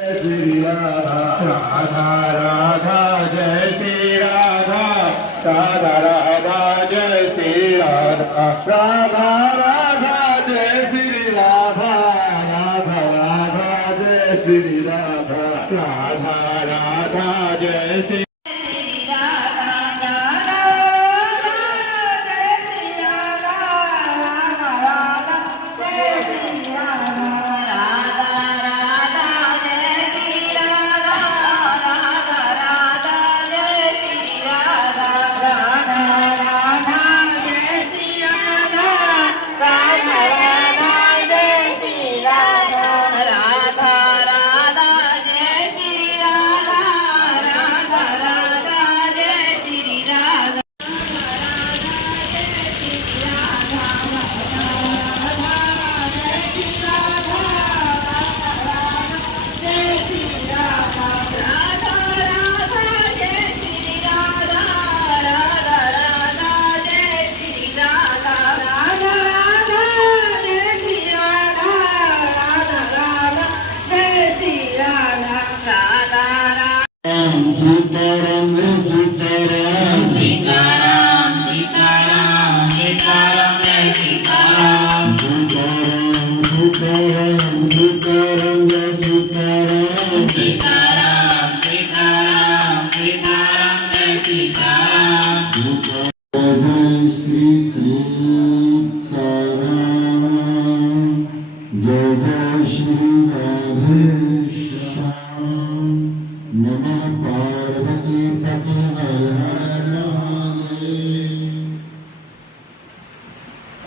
श्री राधा राधा राधा जय श्री राधा राधा राधा जय श्री राधा राधा राधा जय श्री राधा राधा राधा जय श्री राधा राधा राधा जय श्री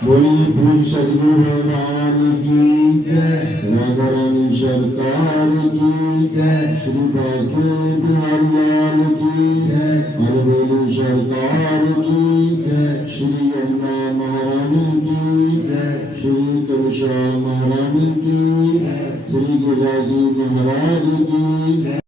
बोली भूल सदगुरु भगवान की जय, राधा रानी सरकार की जय, श्री भाग्य बिहारी लाल की जय, अलबेली सरकार की जय, श्री यमुना महारानी की जय, श्री तुलसा महारानी की जय, श्री गिरिराज महाराज की जय।